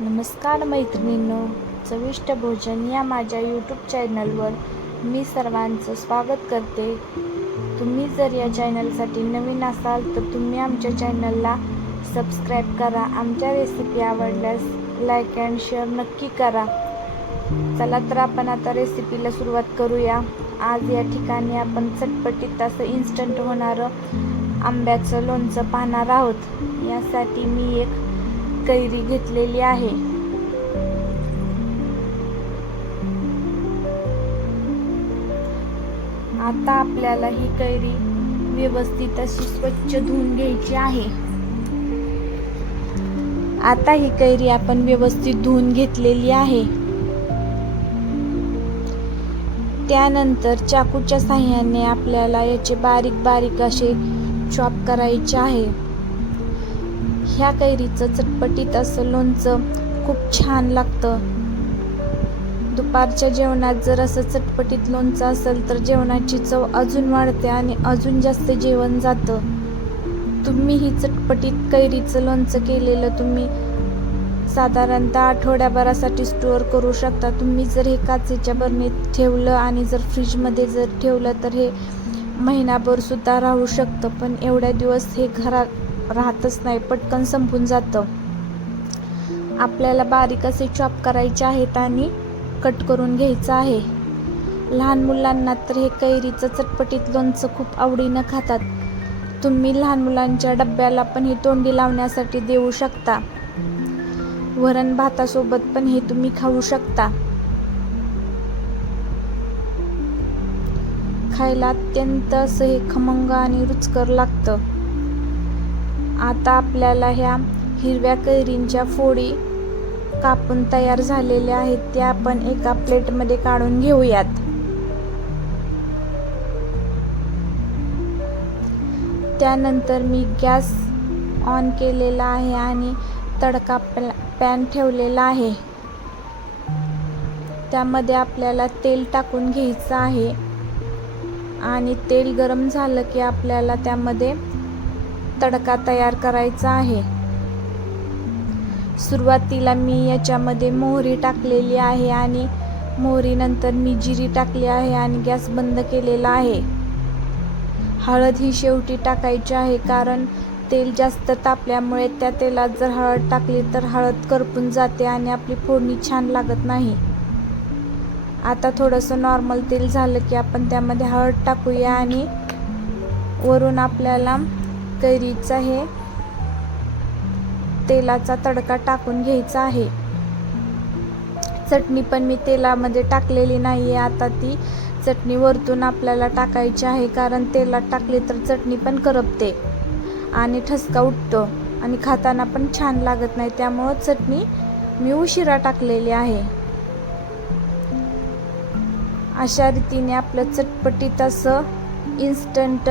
नमस्कार मैत्रिणींनो चविष्ट भोजन या माझ्या यूट्यूब चॅनलवर मी सर्वांचं स्वागत करते. तुम्ही जर या चॅनलसाठी नवीन असाल तर तुम्ही आमच्या चॅनलला सबस्क्राईब करा. आमच्या रेसिपी आवडल्यास लाईक अँड शेअर नक्की करा. चला तर आपण आता रेसिपीला सुरुवात करूया. आज या ठिकाणी आपण चटपटीत असं इन्स्टंट होणारं आंब्याचं लोणचं पाहणार आहोत. यासाठी मी एक कैरी घेतलेली आहे. आता आपल्याला ही कैरी व्यवस्थित अशी स्वच्छ धुवून घ्यायची आहे. आता ही कैरी आपण व्यवस्थित धुवून घेतलेली आहे. त्यानंतर चाकूच्या साह्याने आपल्याला याचे बारीक बारीक असे चॉप करायचे आहे. ह्या कैरीचं चटपटीत असं लोणचं खूप छान लागतं. दुपारच्या जेवणात जर असं चटपटीत लोणचं असेल तर जेवणाची चव अजून वाढते आणि अजून जास्त जेवण जातं. तुम्ही ही चटपटीत कैरीचं लोणचं केलेलं तुम्ही साधारणतः आठवड्याभरासाठी स्टोअर करू शकता. तुम्ही जर हे काचेच्या बरणीत ठेवलं आणि जर फ्रीजमध्ये जर ठेवलं तर हे महिनाभर सुद्धा राहू शकतं. पण एवढ्या दिवस हे घरात राहतच नाही पटकन संपून जातं. आपल्याला बारीक असे चॉप करायचे आहेत आणि कट करून घ्यायचं आहे. लहान मुलांना तर हे कैरीचं चटपटीत लोणचं खूप आवडीनं खातात. तुम्ही लहान मुलांच्या डब्याला पण हे तोंडी लावण्यासाठी देऊ शकता. वरण भातासोबत पण हे तुम्ही खाऊ शकता. खायला अत्यंत असं हे खमंग आणि रुचकर लागतं. आता आपल्याला ह्या हिरव्या कैरींच्या फोडी कापून तयार झालेल्या आहेत त्या आपण एका प्लेटमध्ये काढून घेऊयात. त्यानंतर मी गॅस ऑन केलेला आहे आणि तडका पॅन ठेवलेला आहे. त्यामध्ये आपल्याला तेल टाकून घ्यायचं आहे. आणि तेल गरम झालं की आपल्याला त्यामध्ये तडका तयार करायचा आहे. सुरुवातीला मी याच्यामध्ये मोहरी टाकलेली आहे आणि मोहरीनंतर मी जिरी टाकली आहे आणि गॅस बंद केलेला आहे. हळद ही शेवटी टाकायची आहे कारण तेल जास्त तापल्यामुळे त्या तेलात जर हळद टाकली तर हळद करपून जाते आणि आपली फोडणी छान लागत नाही. आता थोडंसं नॉर्मल तेल झालं की आपण त्यामध्ये हळद टाकूया आणि वरून आपल्याला कैरीचा हे तेलाचा तडका टाकून घ्यायचा आहे. चटणी पण मी तेलामध्ये टाकलेली नाही आहे आता ती चटणी वरतून आपल्याला टाकायची आहे. कारण तेलात टाकली तर चटणी पण करपते. आणि ठसका उठतो. आणि खाताना पण छान लागत नाही. त्यामुळं चटणी मी उशिरा टाकलेली आहे. अशा रीतीने आपलं चटपटीत असं इन्स्टंट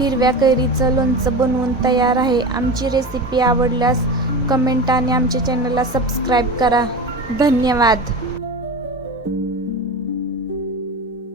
हिरव्या कैरीचं लोणचं बनवून तयार आहे. आमची रेसिपी आवडल्यास कमेंट आणि आमच्या चॅनलला सबस्क्राईब करा. धन्यवाद.